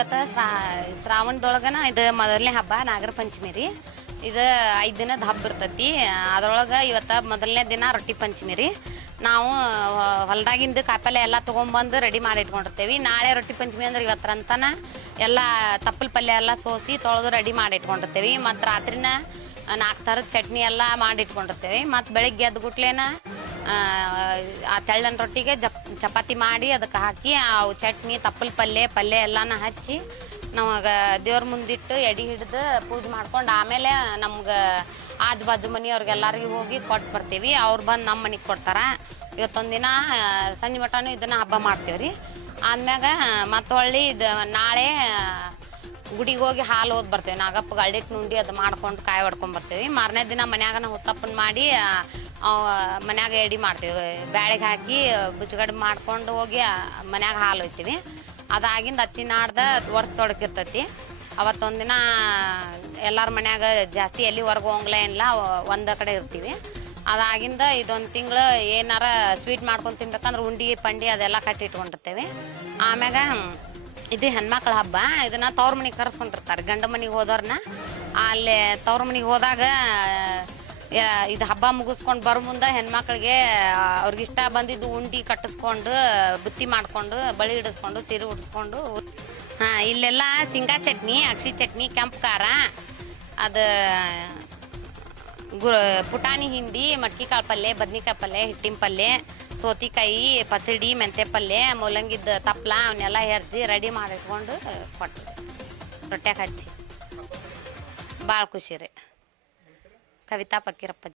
ಇವತ್ತು ಶ್ರಾ, ಶ್ರಾವಣದೊಳಗನ ಇದು ಮೊದಲನೇ ಹಬ್ಬ ನಾಗರ ಪಂಚಮಿ ರೀ. ಇದು ಐದು ದಿನದ ಹಬ್ಬ ಇರ್ತೈತಿ. ಅದ್ರೊಳಗೆ ಇವತ್ತು ಮೊದಲನೇ ದಿನ ರೊಟ್ಟಿ ಪಂಚಮಿ ರೀ. ನಾವು ಹೊಲದಾಗಿಂದ ಕಾಯಿಪಲ್ಲೆ ಎಲ್ಲ ತೊಗೊಂಬಂದು ರೆಡಿ ಮಾಡಿ ಇಟ್ಕೊಂಡಿರ್ತೇವೆ. ನಾಳೆ ರೊಟ್ಟಿ ಪಂಚಮಿ ಅಂದ್ರೆ ಇವತ್ತರಂತನ ಎಲ್ಲ ತಪ್ಪಲ್ ಪಲ್ಯ ಎಲ್ಲ ಸೋಸಿ ತೊಳೆದು ರೆಡಿ ಮಾಡಿ ಇಟ್ಕೊಂಡಿರ್ತೇವೆ. ಮತ್ತು ರಾತ್ರಿನ ನಾಲ್ಕು ಥರದ ಚಟ್ನಿ ಎಲ್ಲ ಮಾಡಿ ಇಟ್ಕೊಂಡಿರ್ತೇವೆ. ಮತ್ತು ಬೆಳಗ್ಗೆ ಎದ್ದು ಗುಟ್ಲೇನ ಆ, ತೆಳ್ಳನ ರೊಟ್ಟಿಗೆ ಜಪ್ ಚಪಾತಿ ಮಾಡಿ ಅದಕ್ಕೆ ಹಾಕಿ ಅವು ಚಟ್ನಿ ತಪ್ಪಲ್ ಪಲ್ಯ ಪಲ್ಯ ಎಲ್ಲಾನ ಹಚ್ಚಿ ನಮಗೆ ದೇವ್ರ ಮುಂದಿಟ್ಟು ಎಡೆ ಹಿಡ್ದು ಪೂಜೆ ಮಾಡ್ಕೊಂಡು ಆಮೇಲೆ ನಮ್ಗೆ ಆಜು ಬಾಜು ಮನೆಯವ್ರಿಗೆಲ್ಲರಿಗೂ ಹೋಗಿ ಕೊಟ್ಟು ಬರ್ತೀವಿ. ಅವ್ರು ಬಂದು ನಮ್ಮ ಮನೆಗೆ ಕೊಡ್ತಾರೆ. ಇವತ್ತೊಂದು ದಿನ ಸಂಜೆ ಮಟನೂ ಇದನ್ನು ಹಬ್ಬ ಮಾಡ್ತೀವಿ ರೀ. ಆದ್ಮ್ಯಾಗ ಮತ್ತೆ ಹೊಳ್ಳಿ ಇದು ನಾಳೆ ಗುಡಿಗೆ ಹೋಗಿ ಹಾಲು ಓದ್ ಬರ್ತೇವೆ. ನಾಗಪ್ಪಗೆ ಅಳ್ಳಿಟ್ಟು ನುಂಡಿ ಅದು ಮಾಡ್ಕೊಂಡು ಕಾಯಿ ಹೊಡ್ಕೊಂಡ್ ಬರ್ತೀವಿ. ಮಾರನೇ ದಿನ ಮನ್ಯಾಗ ನಾವು ಹುತ್ತಪ್ಪನ ಮಾಡಿ ಮನ್ಯಾಗ ಎಡಿ ಮಾಡ್ತೀವಿ. ಬ್ಯಾಳಿಗೆ ಹಾಕಿ ಬುಚ್ಚಗಡ್ ಮಾಡ್ಕೊಂಡು ಹೋಗಿ ಮನ್ಯಾಗ ಹಾಲು ಒಯ್ತೀವಿ. ಅದಾಗಿಂದ ಹಚ್ಚಿನ ನಾಡ್ದ ವರ್ಷ ತೊಡಕಿರ್ತೈತಿ. ಅವತ್ತೊಂದಿನ ಎಲ್ಲರ ಮನ್ಯಾಗ ಜಾಸ್ತಿ ಎಲ್ಲಿ ಹೊರಗೆ ಹೋಗಂಗಿಲ್ಲ ಏನಿಲ್ಲ ಒಂದು ಕಡೆ ಇರ್ತೀವಿ. ಅದಾಗಿಂದ ಇದೊಂದು ತಿಂಗಳು ಏನಾರ ಸ್ವೀಟ್ ಮಾಡ್ಕೊಂಡು ತಿನ್ಬೇಕಂದ್ರೆ ಉಂಡಿ, ಪಂಡಿ ಅದೆಲ್ಲ ಕಟ್ಟಿ ಇಟ್ಕೊಂಡಿರ್ತೇವೆ. ಆಮ್ಯಾಗ ಇದು ಹೆಣ್ಮಕ್ಳ ಹಬ್ಬ, ಇದನ್ನ ತವ್ರ ಮನೆಗೆ ಕರೆಸ್ಕೊಂಡಿರ್ತಾರೆ. ಗಂಡ ಮನೆಗೆ ಹೋದವ್ರನ್ನ ಅಲ್ಲಿ ತವ್ರ ಮನೆಗೆ ಹೋದಾಗ ಇದು ಹಬ್ಬ ಮುಗಿಸ್ಕೊಂಡು ಬರೋ ಮುಂದೆ ಹೆಣ್ಮಕ್ಳಿಗೆ ಅವ್ರಿಗಿಷ್ಟ ಬಂದಿದ್ದು ಉಂಡಿ ಕಟ್ಟಿಸ್ಕೊಂಡು, ಬುತ್ತಿ ಮಾಡಿಕೊಂಡು, ಬಳಿ ಹಿಡಿಸ್ಕೊಂಡು ಸೀರೆ ಉಡಿಸ್ಕೊಂಡು ಹಾಂ, ಇಲ್ಲೆಲ್ಲ ಶೇಂಗಾ ಚಟ್ನಿ ಅಕ್ಷಿ ಚಟ್ನಿ, ಕೆಂಪು ಖಾರ, ಅದು ಗು, ಪುಟಾಣಿ ಹಿಂಡಿ, ಮಟ್ಕಿ ಕಾಳು ಪಲ್ಯ ಬದ್ನಿಕಾಯಿ ಪಲ್ಯ ಹಿಟ್ಟಿನ ಪಲ್ಯ ಸೋತಿಕಾಯಿ, ಪಚಡಿ ಮೆಂತೆ ಪಲ್ಯ ಮೂಲಂಗಿದ ತಪ್ಲ ಅವನ್ನೆಲ್ಲ ಹೆರ್ಜಿ ರೆಡಿ ಮಾಡಿಟ್ಕೊಂಡು ಕೊಟ್ಟು ರೊಟ್ಟೆ ಹಚ್ಚಿ. ಭಾಳ ಖುಷಿ ರೀ. i've got a